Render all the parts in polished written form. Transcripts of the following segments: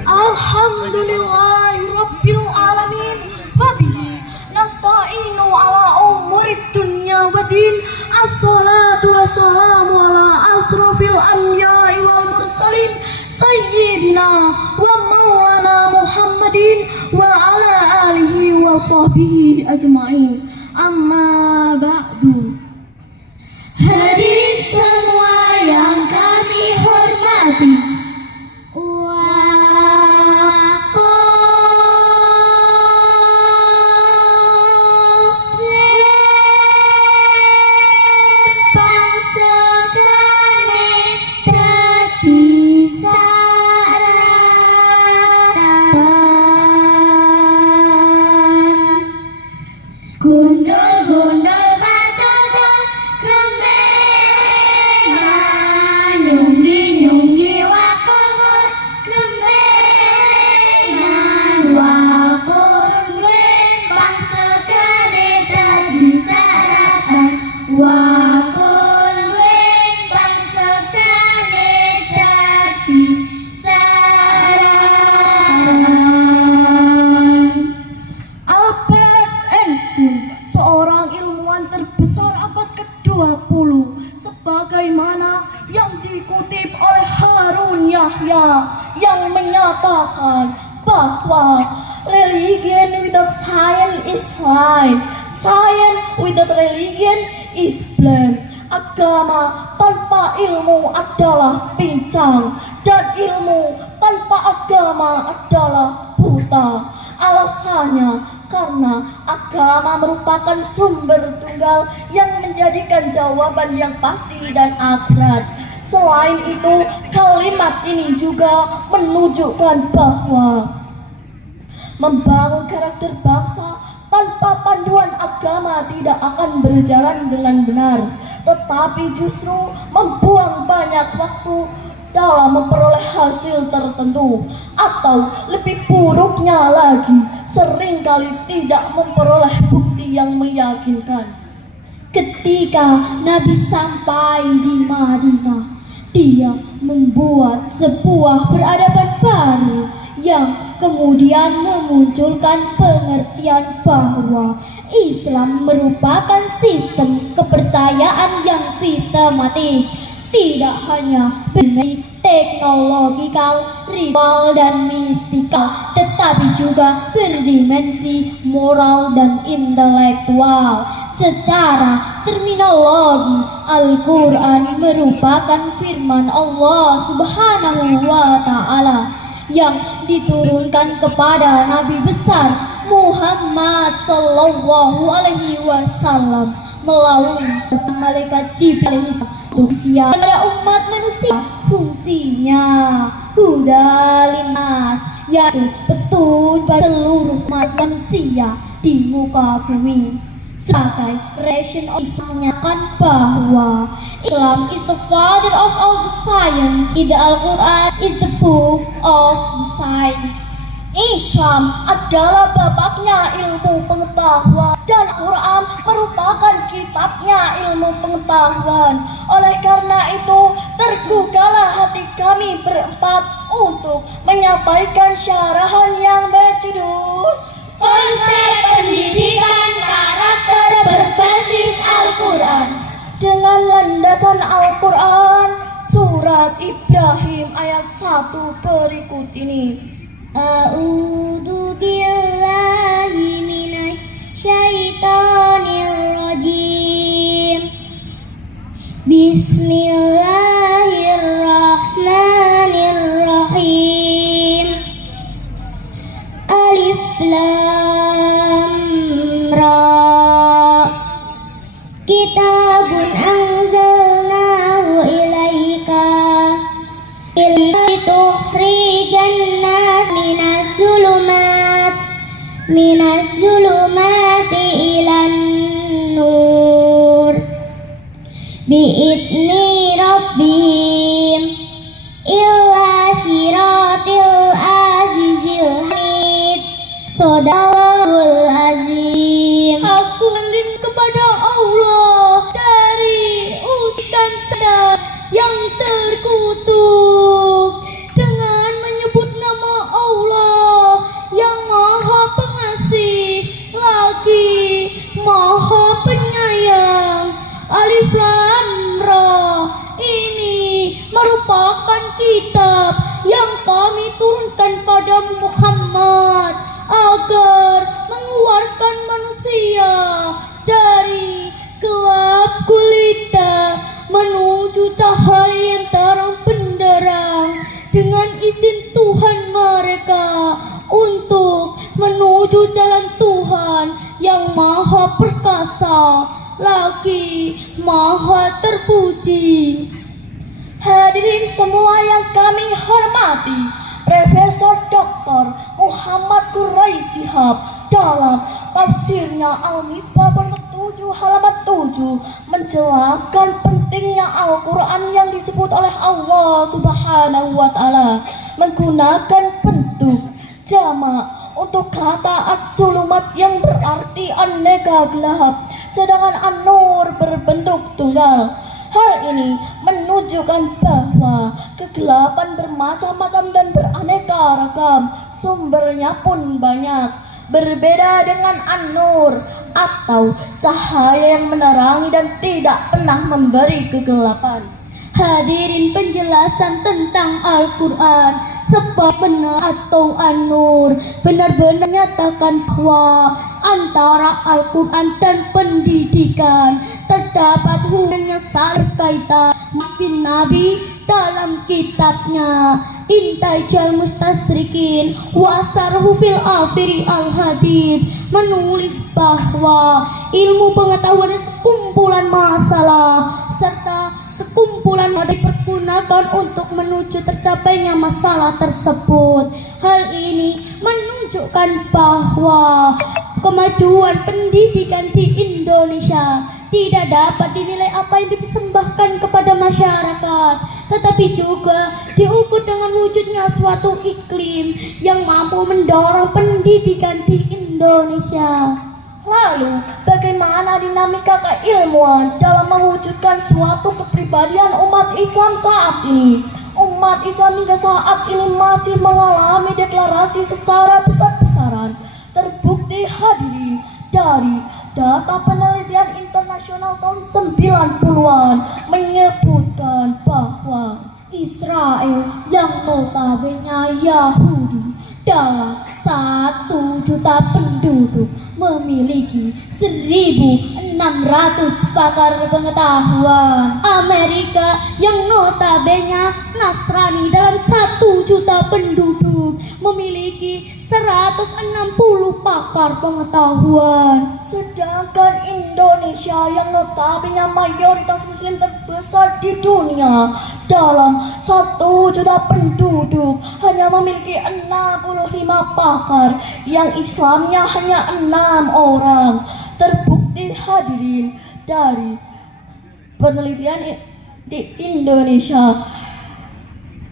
Alhamdulillahi Rabbil Alamin. Wabihi nasta'inu ala umurid dunya wadin. Assalatu wassalamu ala asrafil anbiya'i wal mursalin Sayyidina wa maulana Muhammadin wa ala alihi wa sahbihi ajma'in. Amma ba'du. Hadirin semua yang kami hormati, gondol-gondol bacoco kremena, nyunggi-nyunggi wakul kremena, wakul bang sekali dadi saratan, wakul bang sekali dadi saratan. Albert Einstein, seorang ilmuwan terbesar abad ke-20, sebagaimana yang dikutip oleh Harun Yahya yang menyatakan bahwa religion without science is lie, science without religion is blind. Agama tanpa ilmu adalah pincang, dan ilmu tanpa agama adalah buta. Alasannya karena agama merupakan sumber tunggal yang menjadikan jawaban yang pasti dan akurat. Selain itu, kalimat ini juga menunjukkan bahwa membangun karakter bangsa tanpa panduan agama tidak akan berjalan dengan benar, tetapi justru membuang banyak waktu dalam memperoleh hasil tertentu, atau lebih buruknya lagi, seringkali tidak memperoleh bukti yang meyakinkan. Ketika Nabi sampai di Madinah, dia membuat sebuah peradaban baru yang kemudian memunculkan pengertian bahwa Islam merupakan sistem kepercayaan yang sistematik, tidak hanya berdimensi teknologikal, ritual, dan mistikal, tetapi juga berdimensi moral dan intelektual. Secara terminologi, Al-Quran merupakan firman Allah Subhanahu wa Ta'ala yang diturunkan kepada Nabi besar Muhammad Sallallahu Alaihi Wasallam melalui malaikat Jibril pada umat manusia. Fungsinya huda linnas, yaitu petunjuk bagi seluruh umat manusia di muka bumi. Sebagai revelation of Islam menyatakan bahwa Islam is the father of all the science, the Al-Quran is the book of the science. Islam adalah bapaknya ilmu pengetahuan, dan Al-Quran merupakan kitabnya ilmu pengetahuan. Oleh karena itu, tergugahlah hati kami berempat untuk menyampaikan syarahan yang berjudul Konsep Pendidikan Karakter Berbasis Al-Quran, dengan landasan Al-Quran surat Ibrahim ayat 1 berikut ini. A'udzu billahi minasy syaitonir rajim. Bismillahirrahmanirrahim. Alif lam ra. Kitabun anzalnahu ilaika litukhrijan nas minas zulumati ilan nur bi'idni rabbihim illa siratil azizil hamid. Sodaqallahul azim. Aku berlindung kepada Allah dari usikan sadar yang terkutuk dengan menyebut nama kitab yang kami turunkan pada Muhammad agar mengeluarkan manusia dari gelap gulita menuju cahaya yang terang benderang dengan izin Tuhan mereka untuk menuju jalan Tuhan yang maha perkasa lagi maha terpuji. Hadirin semua yang kami hormati, Profesor Dr. Muhammad Quraish Shihab dalam tafsirnya Al-Misbah bab 7 halaman 7 menjelaskan pentingnya Al-Quran yang disebut oleh Allah Subhanahu wa Ta'ala menggunakan bentuk jamak untuk kata As-Sulumat yang berarti aneka gelap, sedangkan An-Nur berbentuk tunggal. Hal ini menunjukkan bahwa kegelapan bermacam-macam dan beraneka ragam, sumbernya pun banyak. Berbeda dengan An-Nur atau cahaya yang menerangi dan tidak pernah memberi kegelapan. Hadirin, penjelasan tentang Al-Quran sebab benar atau An-Nur benar-benar menyatakan bahwa antara Al-Quran dan pendidikan terdapat hubungannya saling kaitan. Bin Nabi dalam kitabnya Intajal Mustasrikin Wasarhu fil Afiri Al-Hadid menulis bahwa ilmu pengetahuan sekumpulan masalah serta sekumpulan dipergunakan untuk menuju tercapainya masalah tersebut. Hal ini menunjukkan bahwa kemajuan pendidikan di Indonesia tidak dapat dinilai apa yang dipersembahkan kepada masyarakat, tetapi juga diukur dengan wujudnya suatu iklim yang mampu mendorong pendidikan di Indonesia. Lalu, bagaimana dinamika keilmuan dalam mewujudkan suatu kepribadian umat Islam saat ini? Umat Islam hingga saat ini masih mengalami deklarasi secara besar-besaran. Terbukti hadirin dari data penelitian internasional tahun 90-an menyebutkan bahwa Israel yang notabene Yahudi dalam 1 juta penduduk memiliki 1.600 pakar pengetahuan. Amerika yang notabene Nasrani dalam 1 juta penduduk memiliki 160 pakar pengetahuan. Sedangkan Indonesia yang notabene mayoritas muslim terbesar di dunia dalam 1 juta penduduk hanya memiliki 65 pakar, yang Islamnya hanya 6 orang. Terbukti hadirin dari penelitian di Indonesia.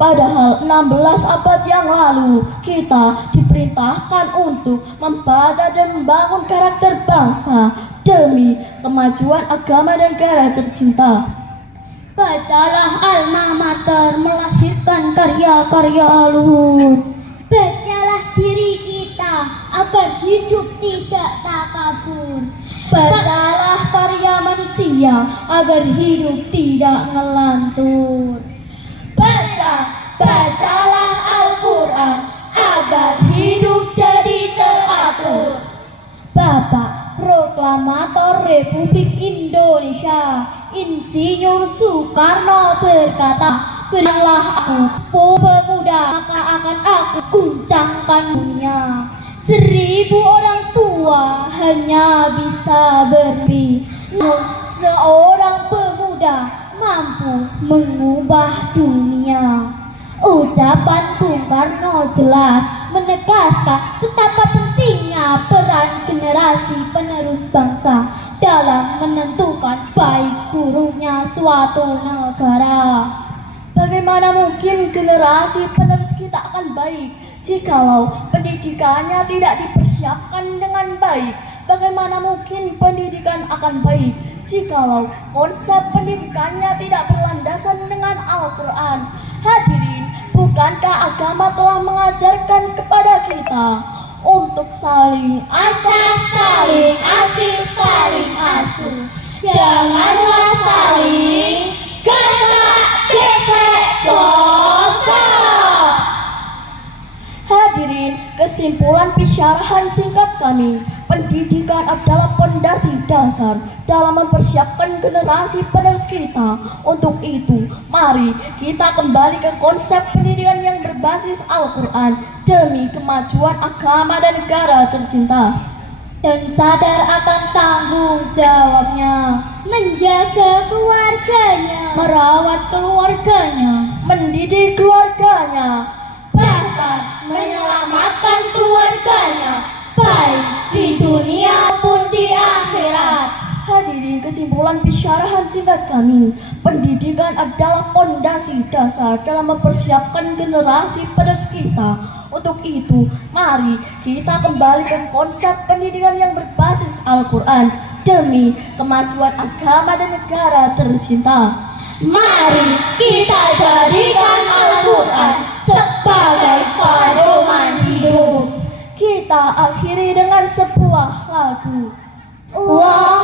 Padahal 16 abad yang lalu kita diperintahkan untuk membaca dan membangun karakter bangsa demi kemajuan agama dan negara tercinta. Bacalah Alma Mater melahirkan karya-karya luhur. Bacalah diri kita agar hidup tidak takabur. Bacalah karya manusia agar hidup tidak ngelantur. Bacalah Al-Quran agar hidup jadi teratur. Bapak Proklamator Republik Indonesia Insinyur Soekarno berkata, "Benarlah aku pemuda, maka akan aku guncangkan dunia." 1000 orang tua hanya bisa bermimpi, namun seorang pemuda mampu mengubah dunia. Ucapan Bung Karno jelas menegaskan betapa pentingnya peran generasi penerus bangsa dalam menentukan baik buruknya suatu negara. Bagaimana mungkin generasi penerus kita akan baik jikalau pendidikannya tidak dipersiapkan dengan baik? Bagaimana mungkin pendidikan akan baik jikalau konsep pendidikannya tidak berlandasan dengan Al-Quran? Hadirin, bukankah agama telah mengajarkan kepada kita untuk saling asah, saling asih, saling asuh? Janganlah saling gesek-gesek dosa. hadirin, kesimpulan pisyarahan singkat kami, pendidikan adalah pondasi dasar dalam mempersiapkan generasi penerus kita. Untuk itu, mari kita kembali ke konsep pendidikan yang berbasis Al-Quran demi kemajuan agama dan negara tercinta. Dan sadar akan tanggung jawabnya, menjaga keluarganya, merawat keluarganya, mendidik keluarganya, bahkan menyelamatkan keluarganya, baik di dunia maupun di akhirat. Hadirin, kesimpulan pisyarahan singkat kami, pendidikan adalah pondasi dasar dalam mempersiapkan generasi penerus kita. Untuk itu, mari kita kembali ke konsep pendidikan yang berbasis Al-Quran demi kemajuan agama dan negara tercinta. Mari kita jadikan Al-Quran sebagai pedoman hidup. Kita akhiri dengan sebuah lagu. Wow.